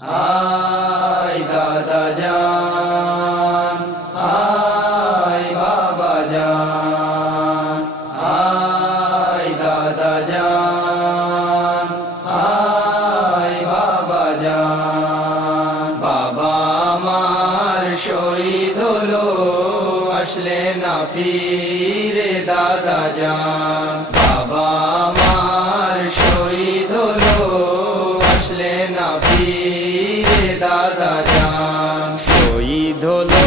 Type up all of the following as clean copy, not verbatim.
হায় দাদা জান, হায় বাবা জান, হায় দাদা জান, হায় বাবা জান। বাবা আমার শহীদ হলো, আসলে না ফিরে দাদা জান। বাবা আমার শহীদ হলো, আসলে না ফিরে দাদা জান। শহীদ হলো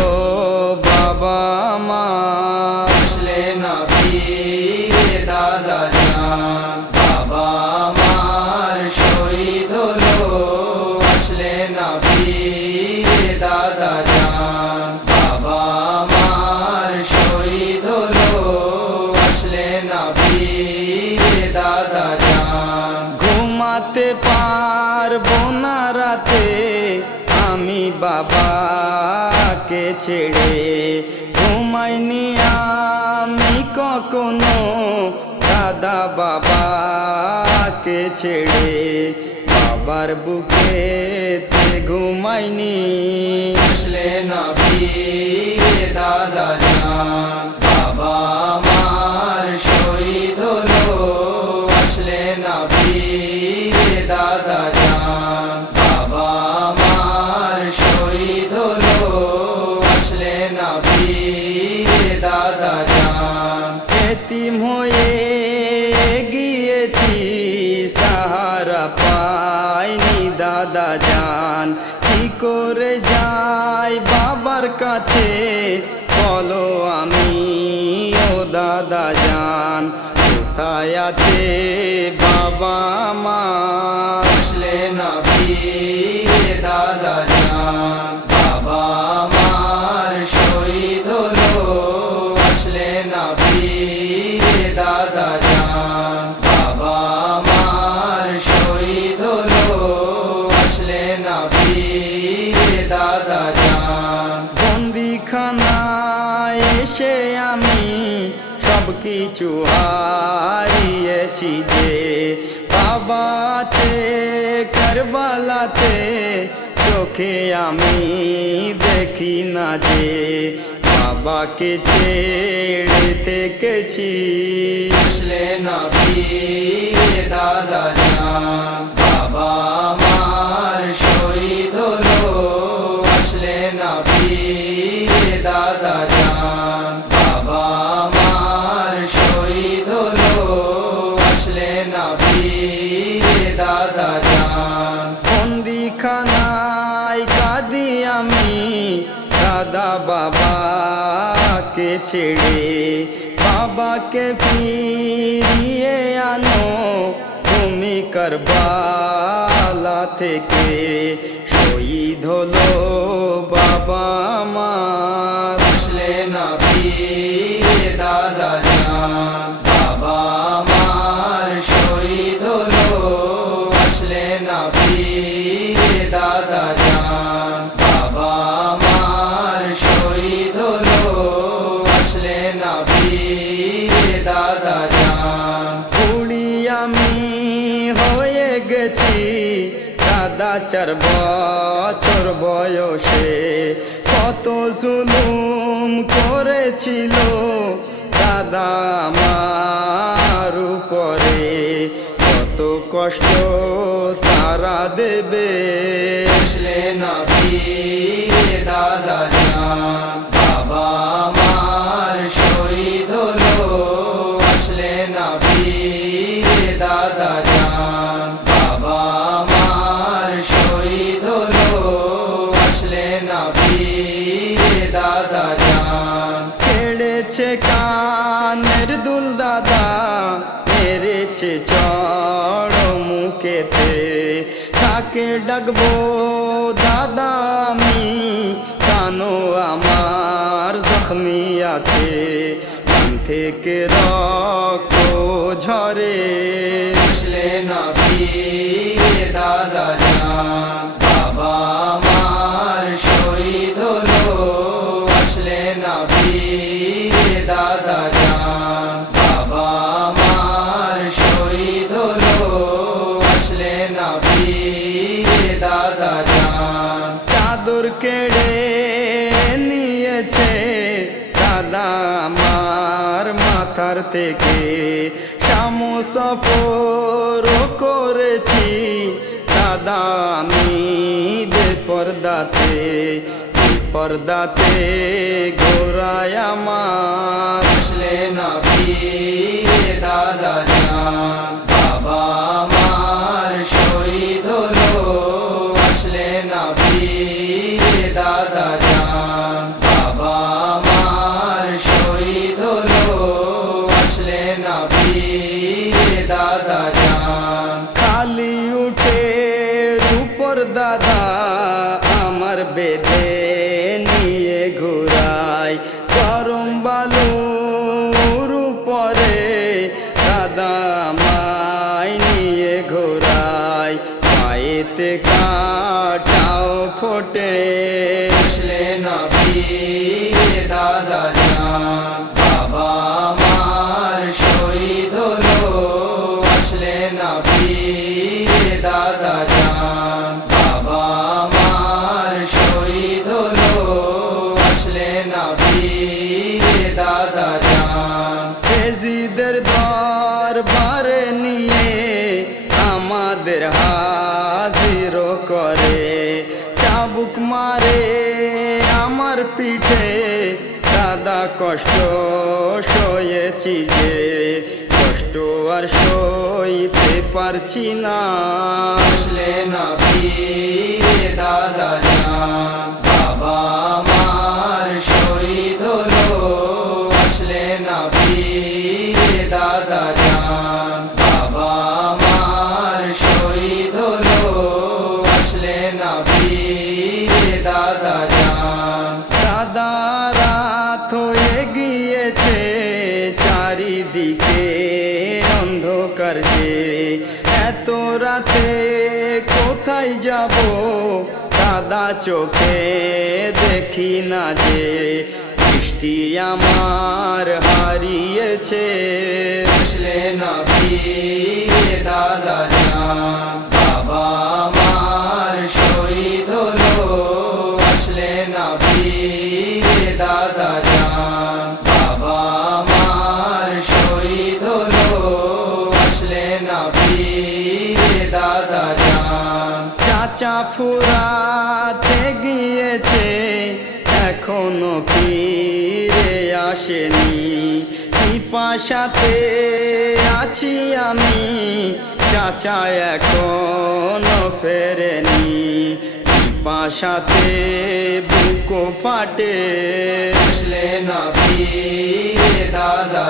বাবা আমার, আসলে না ফিরে দাদা জান। বাবা আমার শহীদ হলো, আসলে না ফিরে দাদা জান। বাবা আমার শহীদ হলো, আসলে না ফিরে দাদা জান। ঘুমাতে পারবো না রাতে আমি বাবাকে ছেড়ে, ঘুমাইনি আমি কখনো দাদা বাবাকে ছেড়ে। বাবার বুকেতে ঘুমাইনি, আসলে না ফিরে দাদা জান। বাবা আমার শহীদ হলো, আসলে না ফিরে দাদা জান। বাবা আমার শহীদ হলো, আসলে না ফিরে দাদা জান। এতিম হয়ে গিয়েছি, সাহারা পাইনি দাদা জান। কি করে যাই বাবার কাছে বলো আমি ও দাদা জান। কোথায় আছে বাবা আমার, আসলে না ফিরে দাদা জান। বাবা আমার শহীদ হলো, আসলে না ফিরে দাদা জান। বাবা আমার শহীদ হলো, আসলে না ফিরে দাদা জান। বন্দিখানায় এসে আমি সব কিছু হারিয়েছি যে, বাবা আছে কারবালাতে চোখে আমি দেখি না যে। বাবাকে ছেড়ে থেকেছি, আসলে না ফিরে দাদা জান। বাবা আমার শহীদ হলো, আসলে না ফিরে দাদা জান। বাবা আমার শহীদ হলো, আসলে না ফিরে দাদা জান। বন্দিখানায় কাঁদি আমি দাদা বাবাকে ছেড়ে। বাবাকে ফিরিয়ে আনো তুমি কারবালা থেকে। শহীদ হলো বাবা আমার, আসলে না ফিরে দাদা জান। বাবা আমার শহীদ হলো, আসলে না ফিরে দাদা জান। বাবা আমার শহীদ হলো, আসলে না ফিরে দাদা জান। বুড়ি আমি হয়ে গেছি দাদা 4 বছর বয়সে। কত জুলুম করেছিল দাদা আমার উপরে, কত কষ্ট তারা দেবে, আসলে না ফিরে দাদা জান। বাবা আমার শহীদ হলো, আসলে না ফিরে দাদা জান। বাবা আমার শহীদ হলো, আসলে না ফিরে দাদা জান। কেড়েছে কানের দুল দাদা, মেরেছে চড় মুখেতে। কাকে ডাকবো দাদা আমি, কানো আমার জখমি আছে। কান থেকে রক্ত ঝরে, আসলে না ফিরে দাদা জান। বাবা আমার শহীদ হলো, আসলে না ফিরে দাদা জান। বাবা আমার শহীদ হলো, আসলে না ফিরে দাদা জান। কেড়ে নিয়েছে দাদা আমার মাথার থেকে। শামু সফর করেছি দাদা আমি বেপরদাতে, পর্দাতে গোরায় আমার আসলে না ফিরে দাদা জান। বাবা আমার শহীদ হলো আসলে না ফিরে দাদা জান। বাবা আমার শহীদ হলো আসলে না ফিরে দাদা জান। খালি উঠে রূপর দাদা আমার বেদে নিয়ে ঘুরাই, গরম বালুর উপরে দাদা আমায় নিয়ে ঘুরাই। পায়েতে কাটাও ফোটে আসলে না ফিরে দাদা জান। বাবা আমার শহীদ হলো আসলে না ফিরে দাদা জান। বাবা আমার শহীদ হলো আসলে না ফিরে দাদা জান। এজিদের দরবারে নিয়ে আমাদের হাজির করে, চাবুক মারে আমার পিঠে দাদা কষ্ট সয়েছি যে, কষ্ট আর সইতে পারছি না আসলে না ফিরে দাদা জান। বাবা আমার শহীদ হলো আসলে না ফিরে দাদা জান। বাবা আমার শহীদ হলো আসলে না ফিরে দাদা জান। দাদা রাত হয়ে গিয়েছে চারিদিকে অন্ধকার যে, এত রাতে কোথায় যাব দাদা চোখে দেখি না যে। দৃষ্টি আমার হারিয়েছে আসলে না ফিরে দাদা জান। বাবা আমার শহীদ হলো আসলে না ফিরে দাদা জান। বাবা আমার শহীদ হলো আসলে না ফিরে দাদা জান। চাচা ফুরাতে গিয়েছে এখনো ফিরে আসেনি, পিপাসাতে আছি আমি চাচা এখনো ফেরেনি। পিপাসাতে বুকো ফাটে আসলে না ফিরে দাদা।